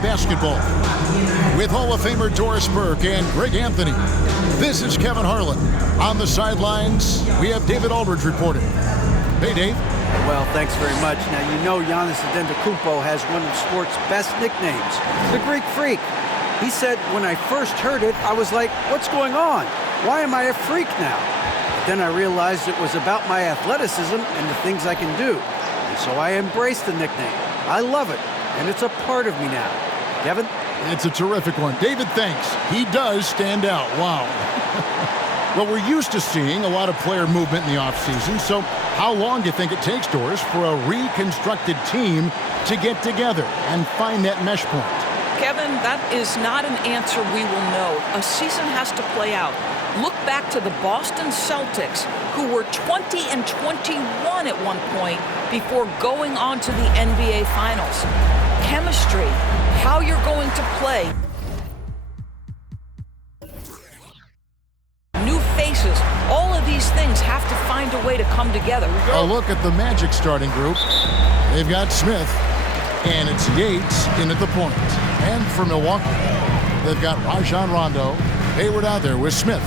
Basketball with Hall of Famer Doris Burke and Greg Anthony. This is Kevin Harlan. On the sidelines, we have David Aldridge reporting. Hey, Dave. Well, thanks very much. Now, you know Giannis Antetokounmpo has one of sport's best nicknames, the Greek Freak. He said, when I first heard it, I was like, what's going on? Why am I a freak now? But then I realized it was about my athleticism and the things I can do. And so I embraced the nickname. I love it, and it's a part of me now. Kevin? It's a terrific one. David, thanks. He does stand out. Wow. Well, we're used to seeing a lot of player movement in the offseason, so how long do you think it takes, Doris, for a reconstructed team to get together and find that mesh point? Kevin, that is not an answer we will know. A season has to play out. Look back to the Boston Celtics, who were 20-21 at one point before going on to the NBA Finals. Chemistry, how you're going to play. New faces, all of these things have to find a way to come together. A look at the Magic starting group. They've got Smith, and it's Yates in at the point. And for Milwaukee, they've got Rajon Rondo, Hayward out there with Smith.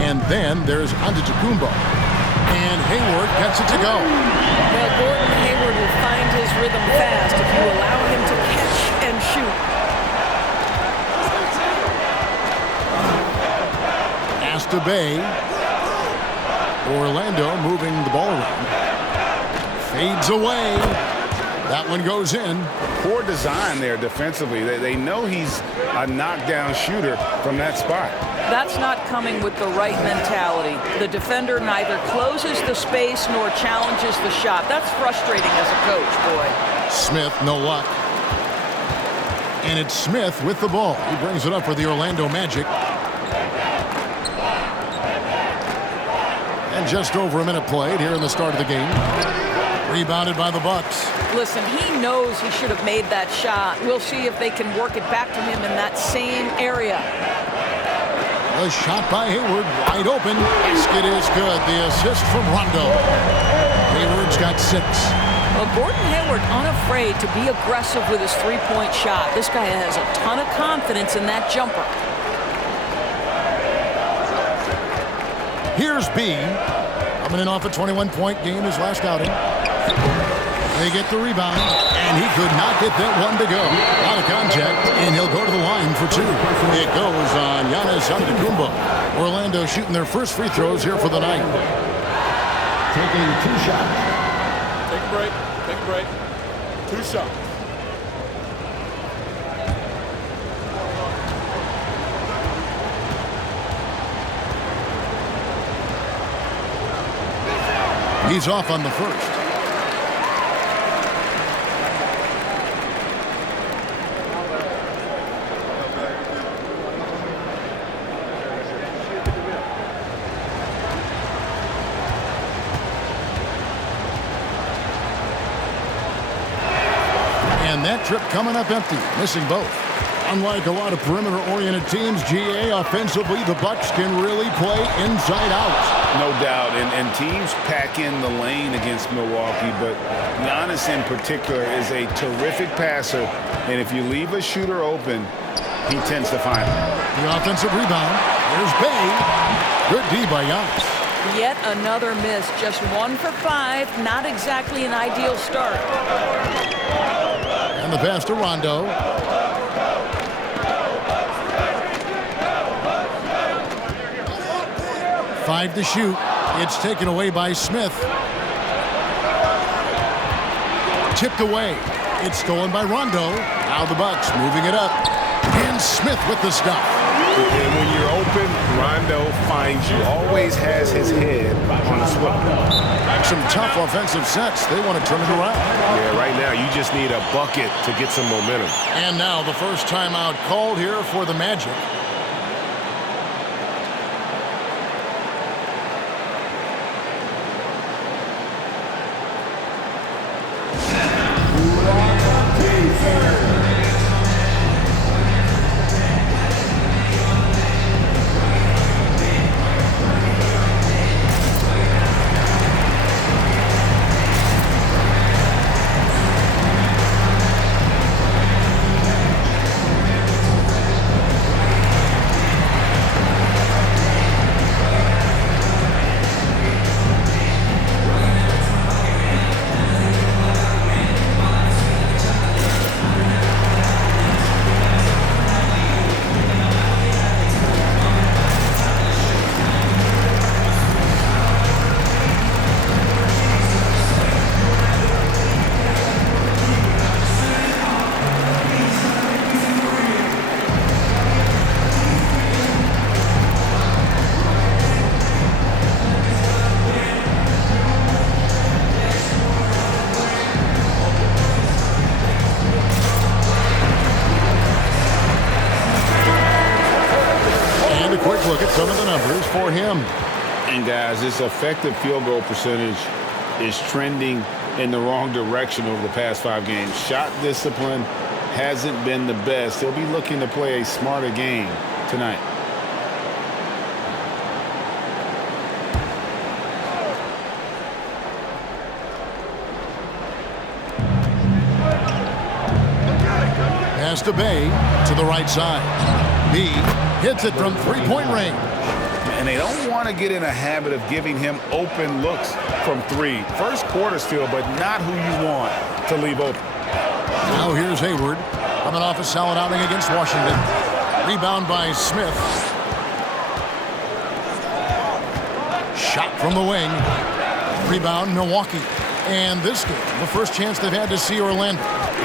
And then there's Antetokounmpo. And Hayward gets it to go. Well, Gordon Hayward will find his rhythm fast if you allow him to catch and shoot. Asta Bay. Orlando moving the ball around. Fades away. That one goes in. Poor design there defensively. They know he's a knockdown shooter from that spot. That's not coming with the right mentality. The defender neither closes the space nor challenges the shot. That's frustrating as a coach, boy. Smith, no luck. And it's Smith with the ball. He brings it up for the Orlando Magic. And just over a minute played here in the start of the game. Rebounded by the Bucks. Listen, he knows he should have made that shot. We'll see if they can work it back to him in that same area. A shot by Hayward, wide open. Basket is good. The assist from Rondo. Hayward's got 6. Well, Gordon Hayward unafraid to be aggressive with his three-point shot. This guy has a ton of confidence in that jumper. Here's B. Coming in off a 21-point game his last outing. They get the rebound, and he could not get that one to go. Out of contact, and he'll go to the line for 2. It goes on Giannis Antetokounmpo. Orlando shooting their first free throws here for the night. Taking 2 shots. Take a break. Take a break. 2 shots. He's off on the first. And that trip coming up empty, missing both. Unlike a lot of perimeter-oriented teams, GA, offensively, the Bucks can really play inside out. No doubt, and teams pack in the lane against Milwaukee, but Giannis in particular is a terrific passer, and if you leave a shooter open, he tends to find it. The offensive rebound. There's Bay. Good D by Giannis. Yet another miss, just 1 for 5, not exactly an ideal start. And the pass to Rondo. Five to shoot. It's taken away by Smith. Tipped away. It's stolen by Rondo. Now the Bucks moving it up. And Smith with the stuff. And when you're open, Rondo finds you. Always has his head on the swivel. Some tough offensive sets. They want to turn it around. Yeah, right now you just need a bucket to get some momentum. And now the first timeout called here for the Magic. look at some of the numbers for him. And guys, his effective field goal percentage is trending in the wrong direction over the past 5 games. Shot discipline hasn't been the best. He'll be looking to play a smarter game tonight. Pass to Bay to the right side. B hits it from three-point range. And they don't want to get in a habit of giving him open looks from 3. First quarter still, but not who you want to leave open. Now here's Hayward coming off a solid outing against Washington. Rebound by Smith. Shot from the wing. Rebound Milwaukee. And this game, the first chance they've had to see Orlando.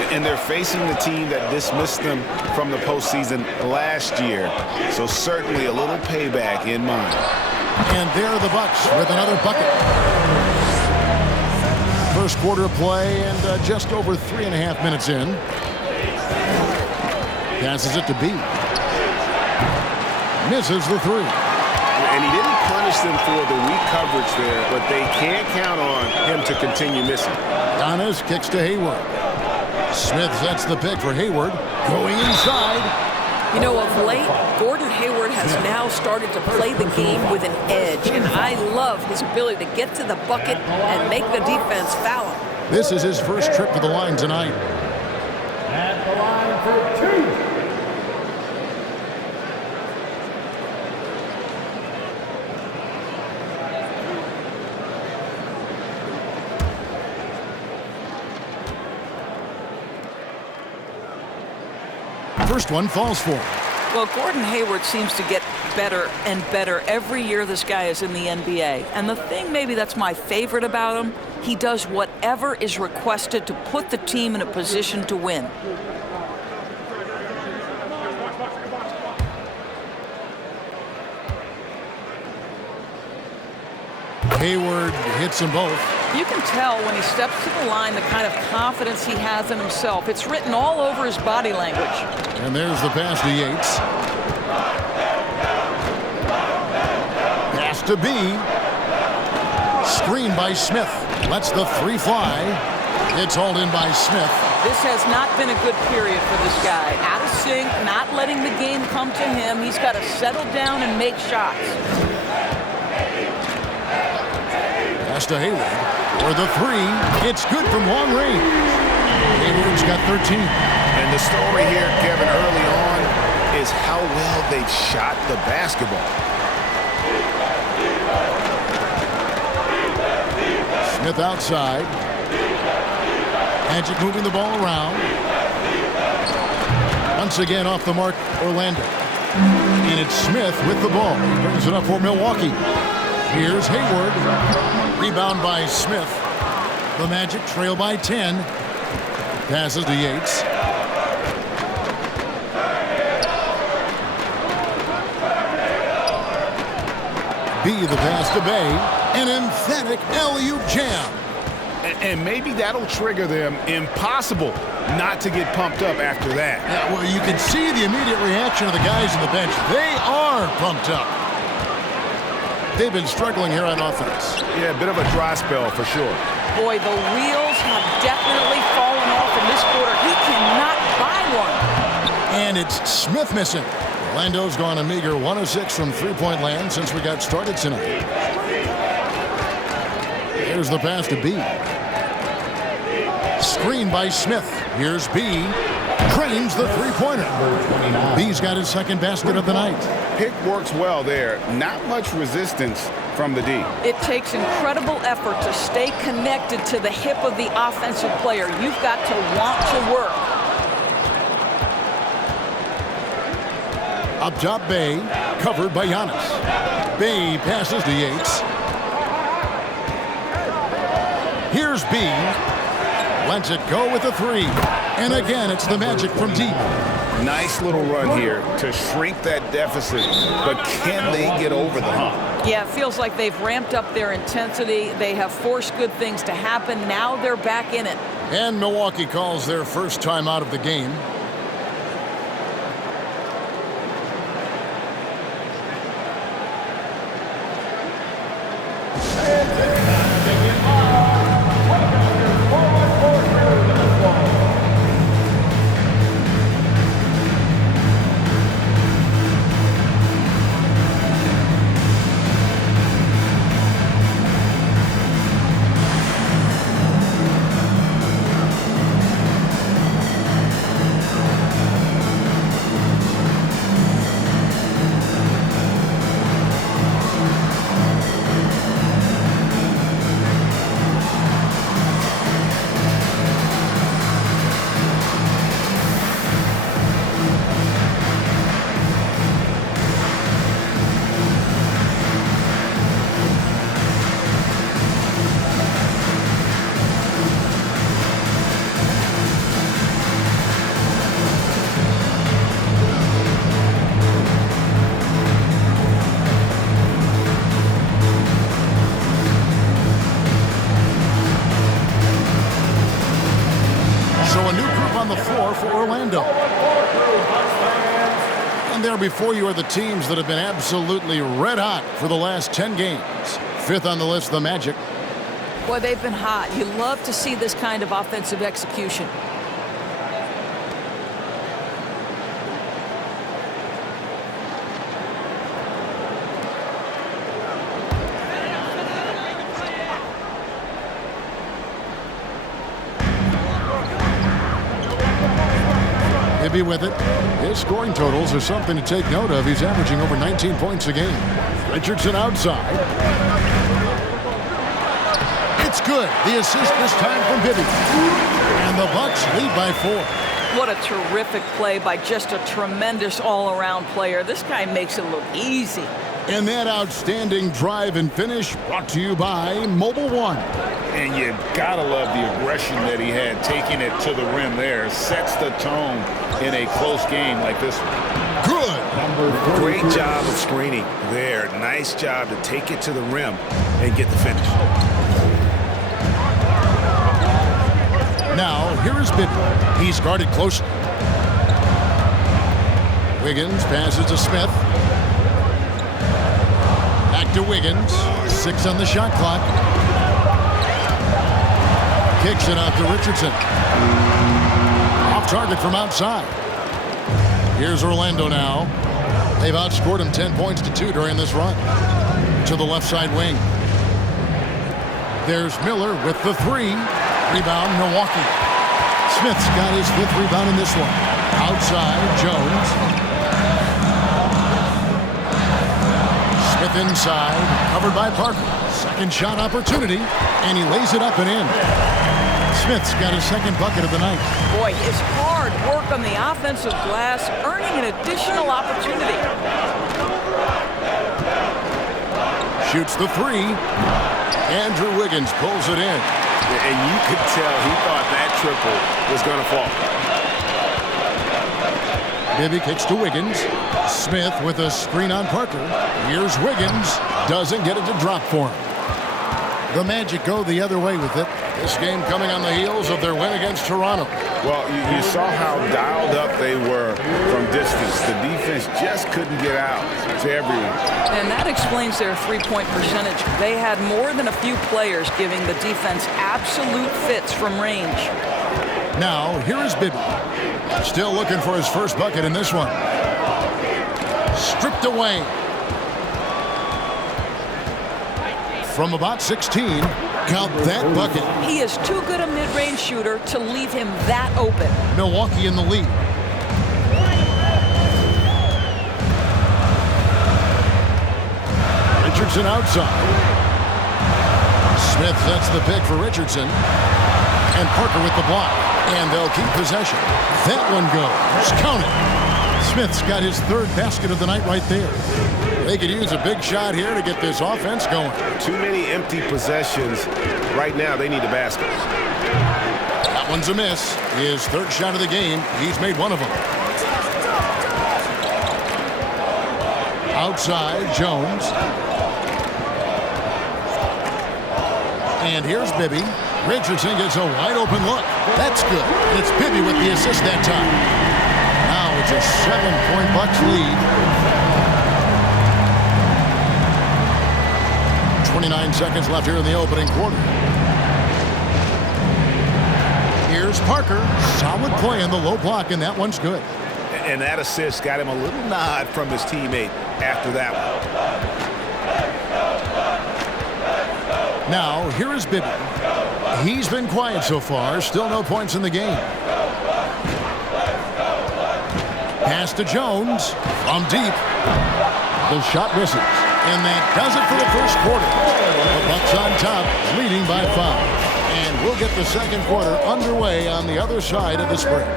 And they're facing the team that dismissed them from the postseason last year. So certainly a little payback in mind. And there are the Bucks with another bucket. First quarter play and just over 3.5 minutes in. Passes it to B. Misses the 3. And he didn't punish them for the weak coverage there, but they can't count on him to continue missing. Giannis kicks to Hayward. Smith sets the pick for Hayward. Going inside. You know, of late, Gordon Hayward has now started to play the game with an edge, and I love his ability to get to the bucket and make the defense foul him. This is his first trip to the line tonight. At the line for 2. First one falls for him. Well, Gordon Hayward seems to get better and better every year this guy is in the NBA. And the thing maybe that's my favorite about him, he does whatever is requested to put the team in a position to win. Hayward hits them both. You can tell when he steps to the line the kind of confidence he has in himself. It's written all over his body language. And there's the pass to Yates. Pass to B. Screen by Smith. Lets the 3 fly. It's hauled in by Smith. This has not been a good period for this guy. Out of sync, not letting the game come to him. He's got to settle down and make shots. Pass to Hayward. For the 3. It's good from long range. Hayward's got 13. And the story here, Kevin, early on is how well they've shot the basketball. Smith outside. Magic moving the ball around. Once again off the mark, Orlando. And it's Smith with the ball. He brings it up for Milwaukee. Here's Hayward. Rebound by Smith. The Magic trail by 10. Passes to Yates. B the pass to Bay. An emphatic alley-oop jam. And maybe that'll trigger them. Impossible not to get pumped up after that. Yeah, well, you can see the immediate reaction of the guys on the bench. They are pumped up. They've been struggling here on offense. Yeah, a bit of a dry spell for sure. Boy, the wheels have definitely fallen off in this quarter. He cannot buy one. And it's Smith missing. Orlando's gone a meager 1 of 6 from three-point land since we got started tonight. Here's the pass to B. Screen by Smith. Here's B. Drains the three-pointer. B's got his second basket of the night. Pick works well there. Not much resistance from the D. It takes incredible effort to stay connected to the hip of the offensive player. You've got to want to work. Up top, Bay, covered by Giannis. Bay passes to Yates. Here's B. Lets it go with a 3. And again, it's the Magic from deep. Nice little run here to shrink that deficit, but can they get over the hump? Yeah, it feels like they've ramped up their intensity. They have forced good things to happen. Now they're back in it. And Milwaukee calls their first time out of the game. And there before you are the teams that have been absolutely red hot for the last 10 games. Fifth on the list, the Magic. Boy, they've been hot. You love to see this kind of offensive execution. Be with it. His scoring totals are something to take note of. He's averaging over 19 points a game. Richardson outside. It's good. The assist this time from Bibby. And the Bucks lead by 4. What a terrific play by just a tremendous all-around player. This guy makes it look easy. And that outstanding drive and finish brought to you by Mobile One. And you gotta love the aggression that he had, taking it to the rim there. Sets the tone in a close game like this one. Good. Great job of screening there. Nice job to take it to the rim and get the finish. Now, here is Bibby. He's guarded closely. Wiggins passes to Smith. Back to Wiggins. 6 on the shot clock. Kicks it out to Richardson. Off target from outside. Here's Orlando now. They've outscored him 10 points to 2 during this run. To the left side wing. There's Miller with the 3. Rebound, Milwaukee. Smith's got his 5th rebound in this one. Outside, Jones. Smith inside, covered by Parker. Second shot opportunity, and he lays it up and in. Smith's got his 2nd bucket of the night. Boy, his hard work on the offensive glass, earning an additional opportunity. Shoots the 3. Andrew Wiggins pulls it in. And you could tell he thought that triple was going to fall. Bibby kicks to Wiggins. Smith with a screen on Parker. Here's Wiggins. Doesn't get it to drop for him. The Magic go the other way with it. This game coming on the heels of their win against Toronto. Well, you saw how dialed up they were from distance. The defense just couldn't get out to everyone. And that explains their three-point percentage. They had more than a few players giving the defense absolute fits from range. Now, here is Bibby. Still looking for his first bucket in this one. Stripped away. From about 16, count that bucket. He is too good a mid-range shooter to leave him that open. Milwaukee in the lead. Richardson outside. Smith sets the pick for Richardson. And Parker with the block. And they'll keep possession. That one goes. Count it. Smith's got his 3rd basket of the night right there. They could use a big shot here to get this offense going. Too many empty possessions. Right now, they need a basket. That one's a miss. His 3rd shot of the game. He's made one of them. Outside, Jones. And here's Bibby. Richardson gets a wide open look. That's good. And it's Bibby with the assist that time. Now it's a 7-point Bucks lead. 29 seconds left here in the opening quarter. Here's Parker. Solid play in the low block, and that one's good. And that assist got him a little nod from his teammate after that one. Now, here is Bibby. He's been quiet so far. Still no points in the game. Pass to Jones. From deep. The shot misses. And that does it for the first quarter. The Bucks on top, leading by 5. And we'll get the second quarter underway on the other side of this break.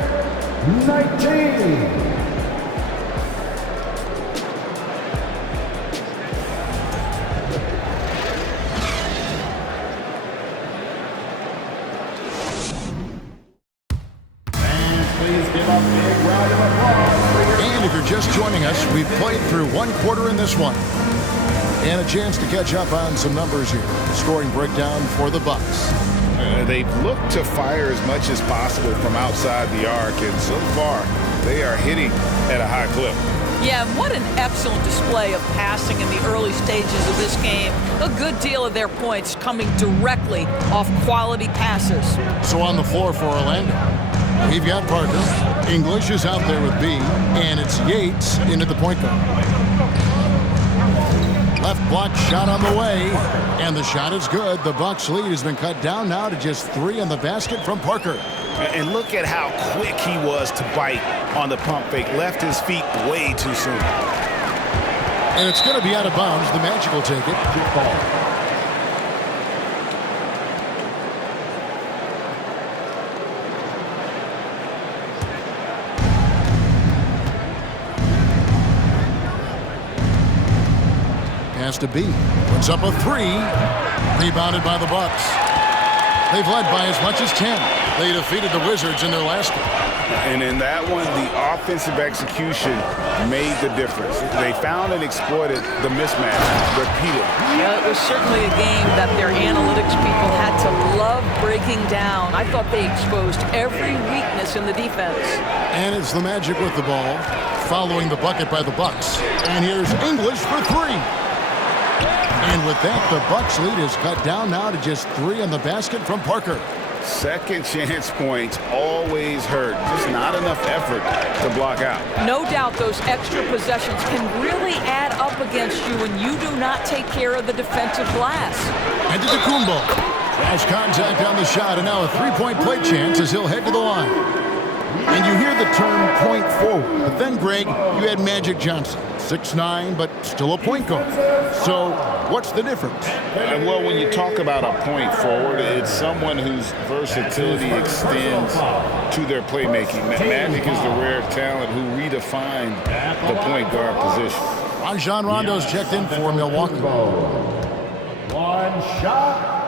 19. And if you're just joining us, we've played through one quarter in this one. And a chance to catch up on some numbers here. Scoring breakdown for the Bucks. They've looked to fire as much as possible from outside the arc, and so far They are hitting at a high clip. Yeah, what an excellent display of passing in the early stages of this game. A good deal of their points coming directly off quality passes. So on the floor for Orlando, we've got Parker. English is out there with B, and it's Yates into the point guard. Left block shot on the way, and the shot is good. The Bucks lead has been cut down now to just 3 on the basket from Parker. And look at how quick he was to bite on the pump fake. Left his feet way too soon. And it's going to be out of bounds. The Magic will take it. Pass to B. Puts up a 3. Rebounded by the Bucks. They've led by as much as 10. They defeated the Wizards in their last game. And in that one, the offensive execution made the difference. They found and exploited the mismatch repeatedly. Yeah, it was certainly a game that their analytics people had to love breaking down. I thought they exposed every weakness in the defense. And it's the Magic with the ball, following the bucket by the Bucks. And here's English for 3. And with that, the Bucks lead is cut down now to just 3 on the basket from Parker. Second chance points always hurt. Just not enough effort to block out. No doubt those extra possessions can really add up against you when you do not take care of the defensive glass. And to Kumbo. Cross contact on the shot, and now a 3-point play chance as he'll head to the line. And you hear the term point forward. But then, Greg, you had Magic Johnson. 6'9", but still a point guard. So what's the difference? Well, when you talk about a point forward, it's someone whose versatility extends to their playmaking. Magic is the rare talent who redefined the point guard position. Rajon Rondo's checked in for Milwaukee. One shot.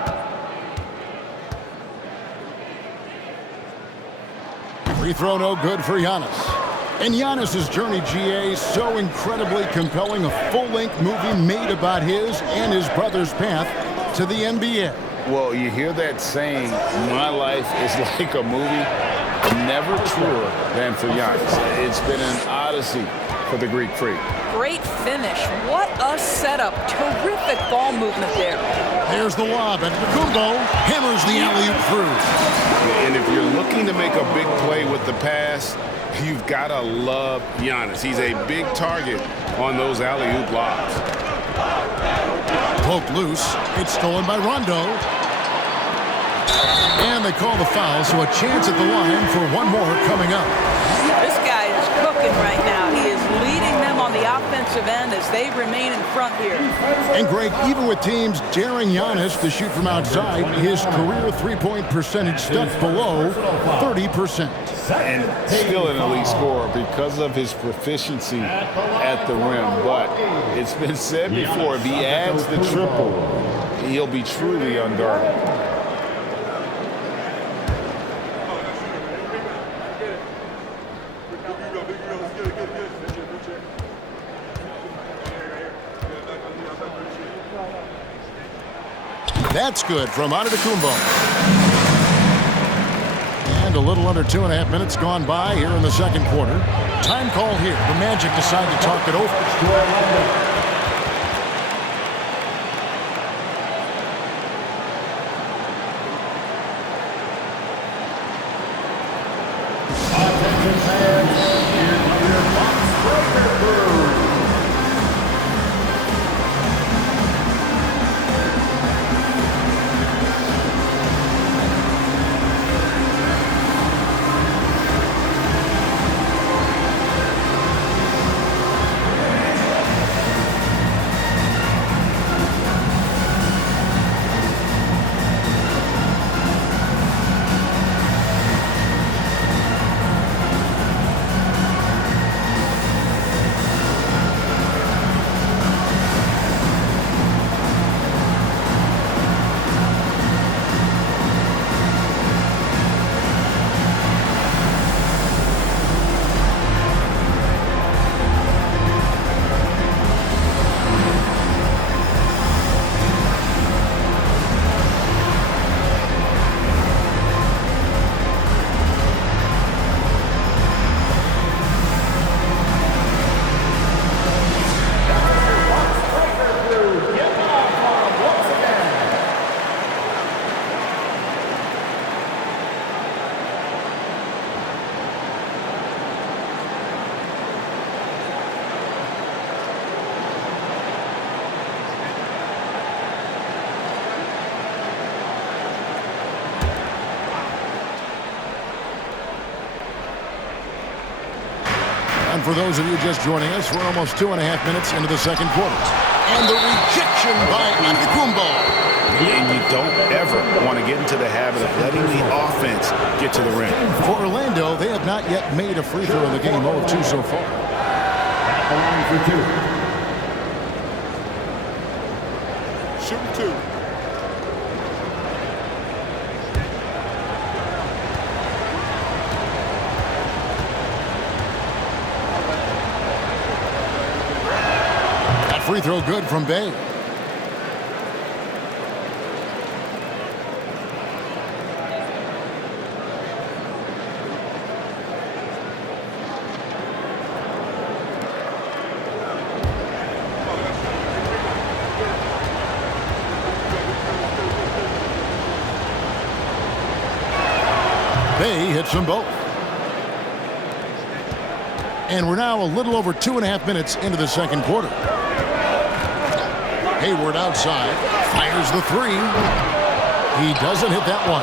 Free throw no good for Giannis. And Giannis's journey, GA, so incredibly compelling. A full-length movie made about his and his brother's path to the NBA. Well, you hear that saying, my life is like a movie. Never truer than for Giannis. It's been an odyssey for the Greek Freak. Great finish. What a setup. Terrific ball movement there. There's the lob, and Kumbo hammers the alley-oop through. And if you're looking to make a big play with the pass, you've got to love Giannis. He's a big target on those alley-oop lobs. Poked loose. It's stolen by Rondo. And they call the foul, so a chance at the line for one more coming up. This guy is cooking right now. He is leading them on the offensive end as they remain in front here. And Greg, even with teams daring Giannis to shoot from outside, his career three-point percentage stuck below 30%. And still an elite scorer because of his proficiency at the rim. But it's been said before, if he adds the triple, he'll be truly unguardable. That's good from Antetokounmpo. And a little under 2.5 minutes gone by here in the second quarter. Time call here. The Magic decide to talk it over. And for those of you just joining us, we're almost 2.5 minutes into the second quarter. And the rejection by Antetokounmpo. And you don't ever want to get into the habit of letting the offense get to the rim. For Orlando, they have not yet made a free throw in the game. 0 of 2 so far. At the line for two. Shooting 2. Free throw good from Bay. Bay hits them both. And we're now a little over 2.5 minutes into the second quarter. Hayward outside, fires the three. He doesn't hit that one.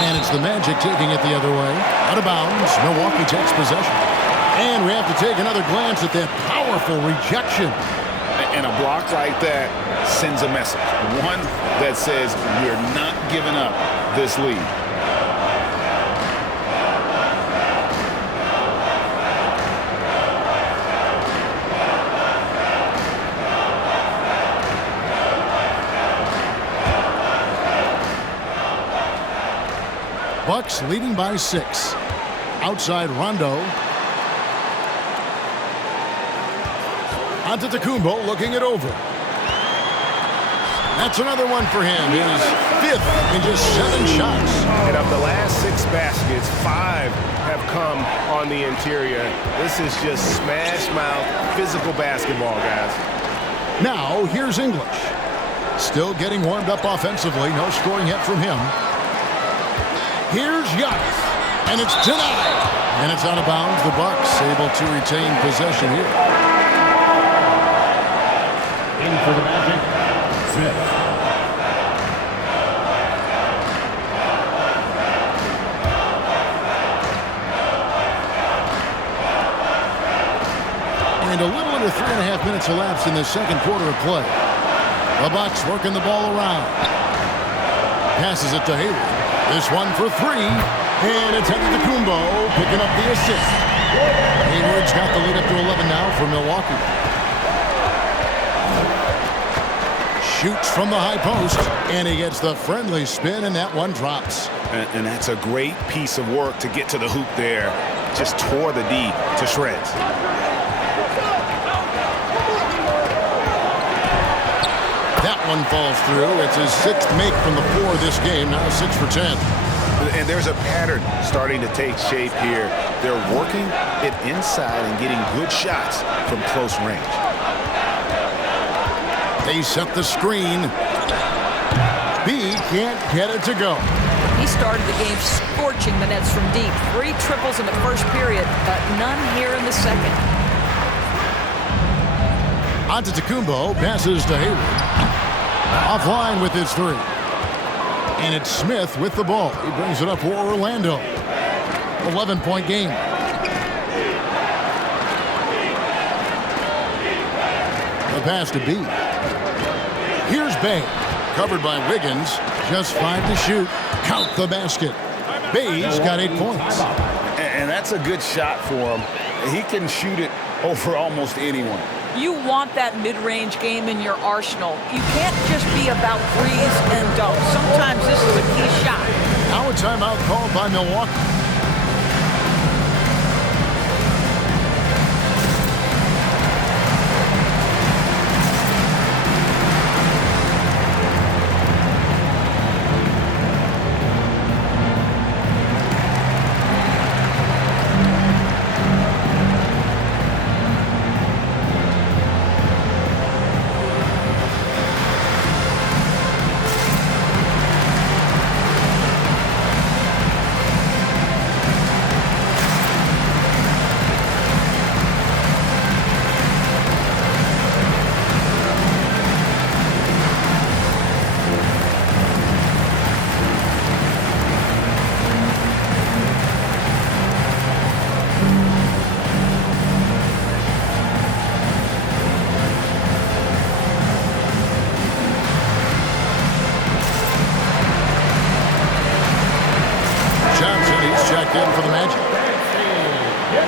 And it's the Magic taking it the other way. Out of bounds, Milwaukee takes possession. And we have to take another glance at that powerful rejection. And a block like that sends a message. One that says we're not giving up this lead. Bucks leading by 6. Outside Rondo. Antetokounmpo looking it over. That's another one for him. His 5th in just 7 shots. And of the last 6 baskets, 5 have come on the interior. This is just smash mouth physical basketball, guys. Now here's English. Still getting warmed up offensively. No scoring yet from him. Here's Giannis, and it's denied. And it's out of bounds. The Bucks able to retain possession here. In for the Magic, Smith. And a little under 3.5 minutes elapsed in the second quarter of play. The Bucks working the ball around. Passes it to Hayward. This one for 3, and it's Antetokounmpo picking up the assist. Hayward's got the lead up to 11 now for Milwaukee. Shoots from the high post, and he gets the friendly spin, and that one drops. And that's a great piece of work to get to the hoop there. Just tore the D to shreds. That one falls through. It's his 6th make from the floor this game, now 6 for 10. And there's a pattern starting to take shape here. They're working it inside and getting good shots from close range. They set the screen. B can't get it to go. He started the game scorching the nets from deep. 3 triples in the first period, but none here in the second. Antetokounmpo passes to Hayward. Offline with his 3. And it's Smith with the ball. He brings it up for Orlando. 11-point game. The pass to B. Here's Bay. Covered by Wiggins. Just 5 to shoot. Count the basket. Bay's got 8 points. And that's a good shot for him. He can shoot it over almost anyone. You want that mid-range game in your arsenal. You can't just be about threes and dunks. Sometimes this is a key shot. Now a timeout called by Milwaukee.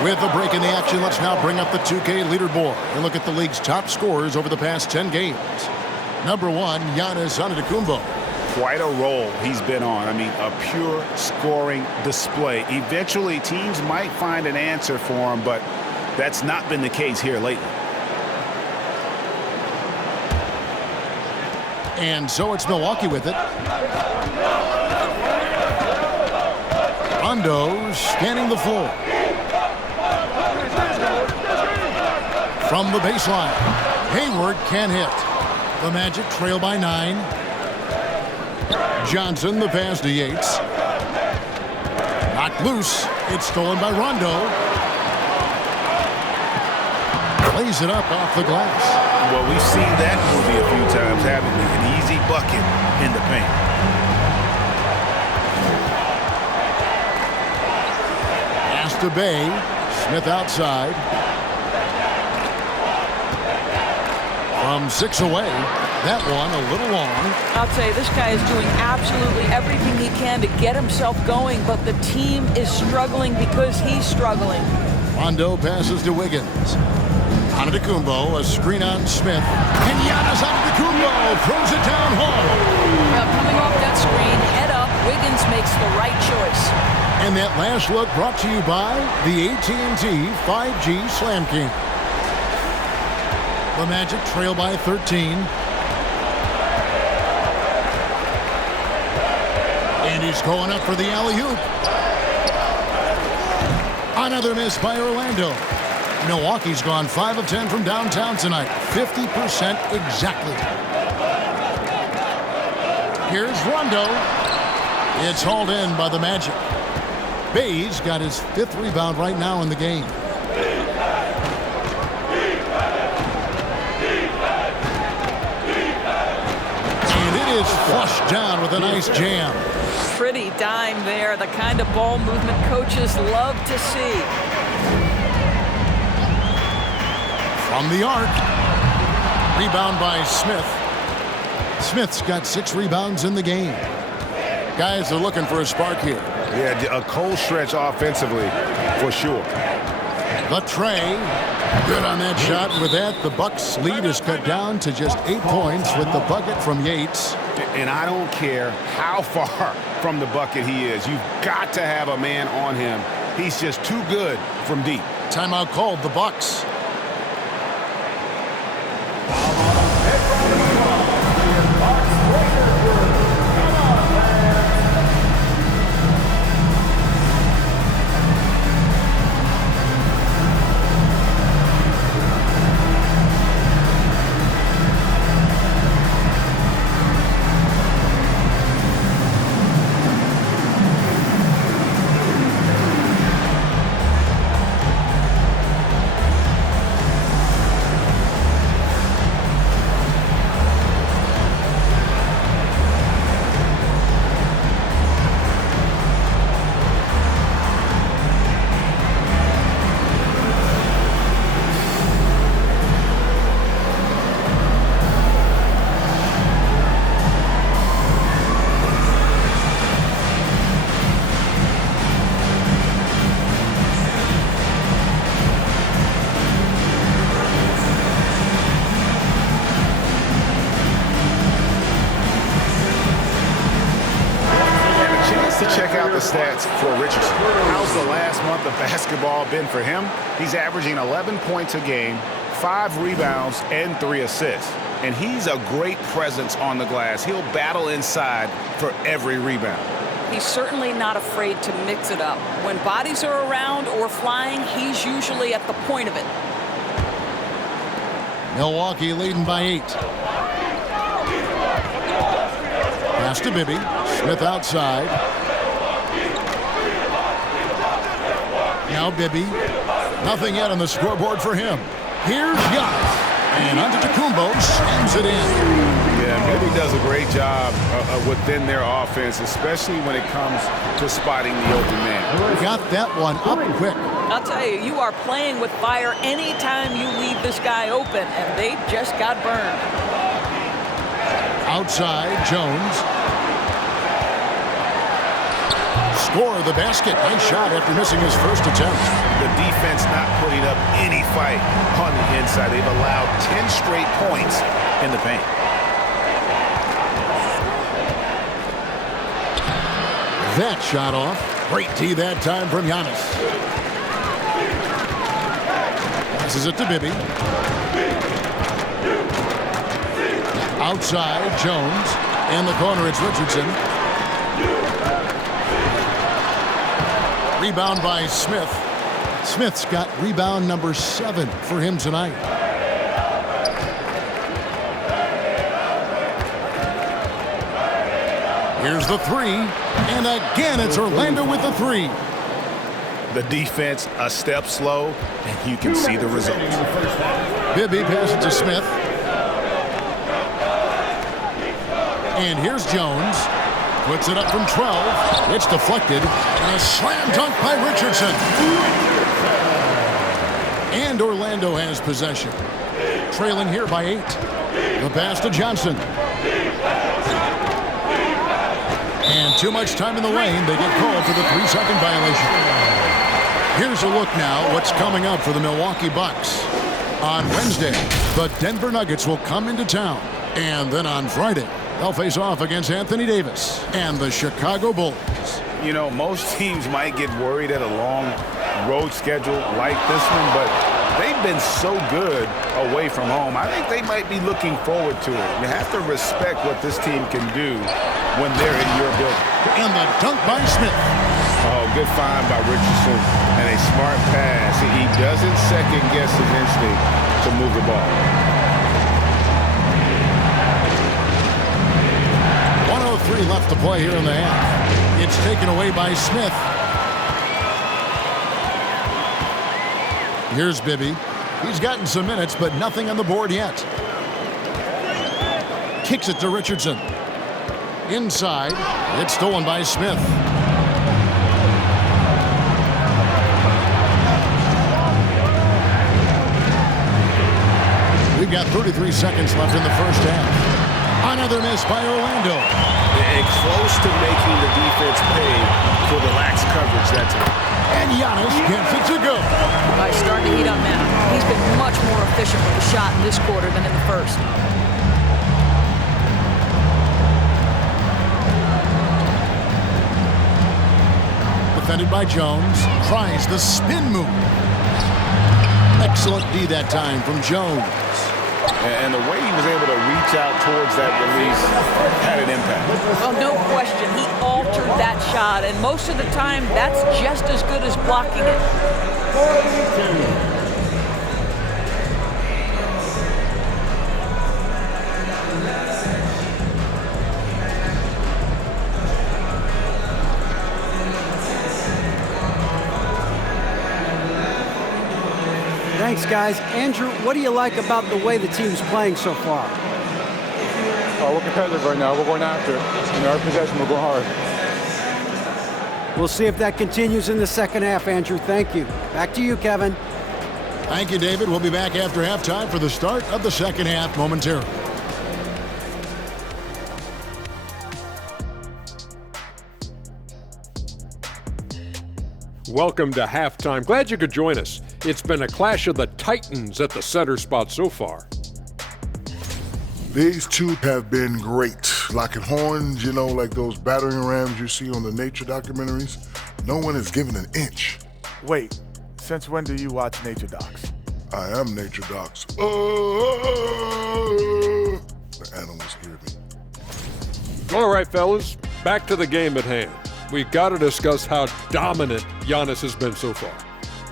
With a break in the action, let's now bring up the 2K leaderboard and look at the league's top scorers over the past 10 games. Number 1, Giannis Antetokounmpo. Quite a role he's been on. I mean, a pure scoring display. Eventually, teams might find an answer for him, but that's not been the case here lately. And so it's Milwaukee with it. Rondo scanning the floor. From the baseline, Hayward can hit. The Magic trail by 9. Johnson, the pass to Yates. Knocked loose. It's stolen by Rondo. Plays it up off the glass. Well, we've seen that movie a few times, haven't we? An easy bucket in the paint. Pass to Bay. Smith outside. From 6 away. That one a little long. I'll tell you, this guy is doing absolutely everything he can to get himself going, but the team is struggling because he's struggling. Rondo passes to Wiggins. Antetokounmpo, a screen on Smith. And Giannis Antetokounmpo throws it down hard. Now, coming off that screen, head up, Wiggins makes the right choice. And that last look brought to you by the AT&T 5G Slam King. The Magic trail by 13. And he's going up for the alley-oop. Another miss by Orlando. Milwaukee's gone 5 of 10 from downtown tonight. 50% exactly. Here's Rondo. It's hauled in by the Magic. Bay's got his 5th rebound right now in the game. And it is flushed down with a nice jam. Pretty dime there, the kind of ball movement coaches love to see. From the arc. Rebound by Smith. Smith's got 6 rebounds in the game. Guys are looking for a spark here. Yeah, a cold stretch offensively, for sure. The tray. Good on that shot. With that, the Bucks' lead is cut down to just 8 points with the bucket from Yates. And I don't care how far from the bucket he is. You've got to have a man on him. He's just too good from deep. Timeout called, the Bucks. Stats for Richardson. How's the last month of basketball been for him? He's averaging 11 points a game, 5 rebounds, and 3 assists. And he's a great presence on the glass. He'll battle inside for every rebound. He's certainly not afraid to mix it up. When bodies are around or flying, he's usually at the point of it. Milwaukee leading by 8. Pass to Bibby. Smith outside. Now Bibby. Nothing yet on the scoreboard for him. Here's Giannis. And Antetokounmpo slams it in. Yeah, Bibby does a great job within their offense, especially when it comes to spotting the open man. Got that one up quick. I'll tell you, you are playing with fire anytime you leave this guy open, and they just got burned. Outside, Jones. score the basket. Nice shot after missing his first attempt. The defense not putting up any fight on the inside. They've allowed 10 straight points in the paint. That shot off. Great D that time from Giannis. Passes it to Bibby. Outside, Jones. In the corner, it's Richardson. Rebound by Smith. Smith's got rebound number 7 for him tonight. Here's the 3. And again, it's Orlando with the 3. The defense a step slow, and you can see the results. Bibby passes to Smith. And here's Jones. Puts it up from 12. It's deflected. And a slam dunk by Richardson. And Orlando has possession. Trailing here by 8. The pass to Johnson. And too much time in the lane. They get called for the 3-second violation. Here's a look now what's coming up for the Milwaukee Bucks. On Wednesday, the Denver Nuggets will come into town. And then on Friday, they'll face off against Anthony Davis and the Chicago Bulls. You know, most teams might get worried at a long road schedule like this one, but they've been so good away from home. I think they might be looking forward to it. You have to respect what this team can do when they're in your building. And the dunk by Smith. Oh, good find by Richardson and a smart pass. He doesn't second-guess his instinct to move the ball. 1:03 left to play here in the half. It's taken away by Smith. Here's Bibby. He's gotten some minutes, but nothing on the board yet. Kicks it to Richardson. Inside. It's stolen by Smith. We've got 33 seconds left in the first half. Another miss by Orlando. And close to making the defense pay for the lax coverage that time. And Giannis gets it to go. He's starting to heat up now. He's been much more efficient with the shot in this quarter than in the first. Defended by Jones. Tries the spin move. Excellent D that time from Jones. And the way he was able to reach out towards that release had an impact. Oh, no question. He altered that shot, and most of the time, that's just as good as blocking it. Thanks, guys. Andrew, what do you like about the way the team's playing so far? We're competitive right now. We're going after it. In our possession, we'll go hard. We'll see if that continues in the second half, Andrew. Thank you. Back to you, Kevin. Thank you, David. We'll be back after halftime for the start of the second half momentarily. Welcome to halftime. Glad you could join us. It's been a clash of the Titans at the center spot so far. These two have been great. Locking horns, you know, like those battering rams you see on the nature documentaries. No one is given an inch. Wait, since when do you watch nature docs? I am nature docs. The animals hear me. All right, fellas, back to the game at hand. We got to discuss how dominant Giannis has been so far.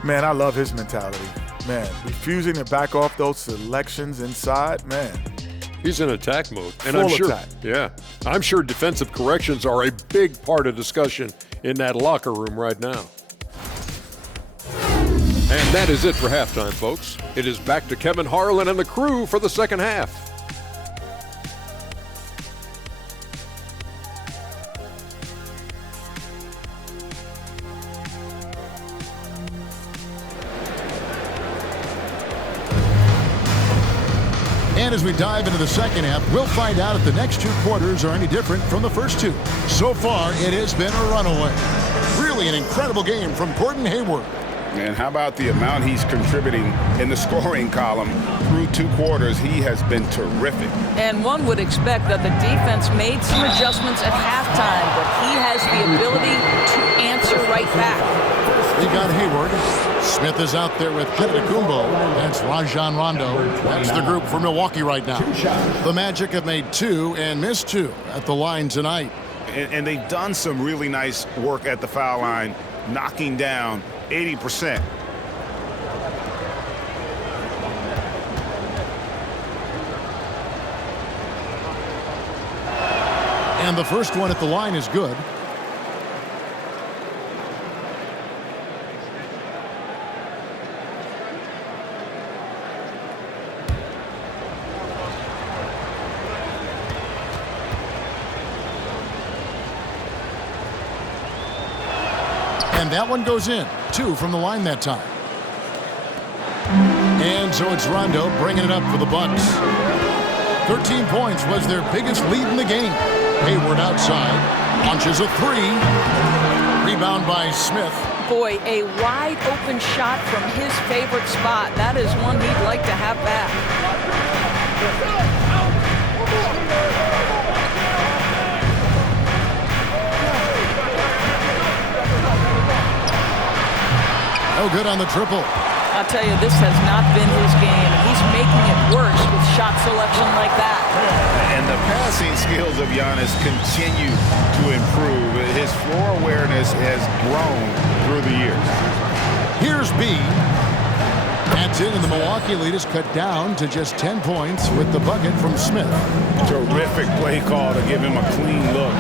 Man, I love his mentality. Man, refusing to back off those selections inside, man. He's in attack mode. And Full I'm sure, attack. yeah, I'm sure defensive corrections are a big part of discussion in that locker room right now. And that is it for halftime, folks. It is back to Kevin Harlan and the crew for the second half. And as we dive into the second half, we'll find out if the next two quarters are any different from the first two. So far, it has been a runaway. Really an incredible game from Gordon Hayward. And how about the amount he's contributing in the scoring column through 2 quarters? He has been terrific. And one would expect that the defense made some adjustments at halftime, but he has the ability to answer right back. We got Hayward. Smith is out there with Antetokounmpo. That's Rajon Rondo. That's the group for Milwaukee right now. The Magic have made 2 and missed 2 at the line tonight. And they've done some really nice work at the foul line, knocking down 80%. And the first one at the line is good. And that one goes in. 2 from the line that time. And so it's Rondo bringing it up for the Bucks. 13 points was their biggest lead in the game. Hayward outside. Launches a 3. Rebound by Smith. Boy, a wide open shot from his favorite spot. That is one he'd like to have back. No good on the triple. I'll tell you, this has not been his game, and he's making it worse with shot selection like that. And the passing skills of Giannis continue to improve. His floor awareness has grown through the years. Here's B. That's it, and the Milwaukee lead is cut down to just 10 points with the bucket from Smith. Terrific play call to give him a clean look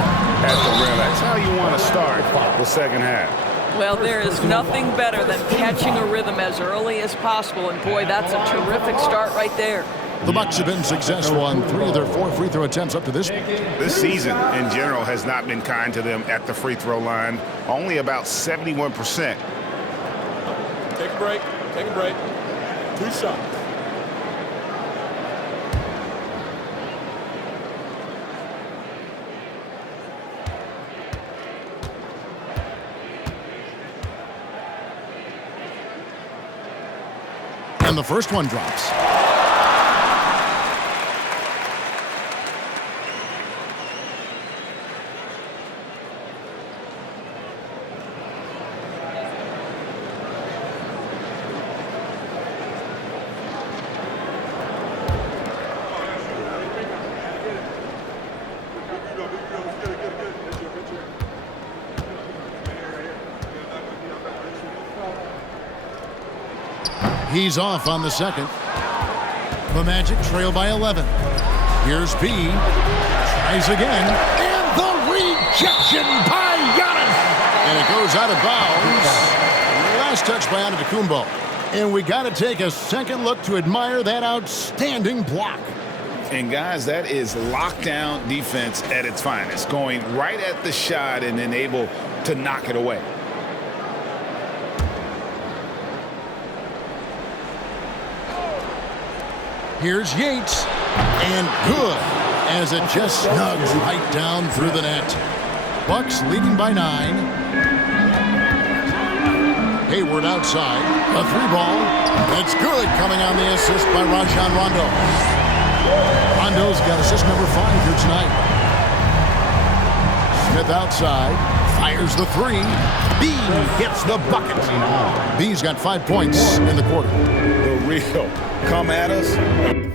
at the rim. That's how you want to start the second half. Well, there is nothing better than catching a rhythm as early as possible, and boy, that's a terrific start right there. The Bucks have been successful on 3 of their 4 free throw attempts up to this point. This season, in general, has not been kind to them at the free throw line. Only about 71%. Take a break. Take a break. 2 shots. And the first one drops. He's off on the second. The Magic trail by 11. Here's B. Tries again. And the rejection by Giannis. And it goes out of bounds. Last touch by Antetokounmpo. And we got to take a second look to admire that outstanding block. And guys, that is lockdown defense at its finest. Going right at the shot and then able to knock it away. Here's Yates, and good, as it just snugs right down through the net. Bucks leading by 9. Hayward outside, a 3-ball. That's good, coming on the assist by Rajon Rondo. Rondo's got assist number 5 here tonight. Smith outside, fires the 3. B hits the bucket. B's got 5 points in the quarter. The real come at us.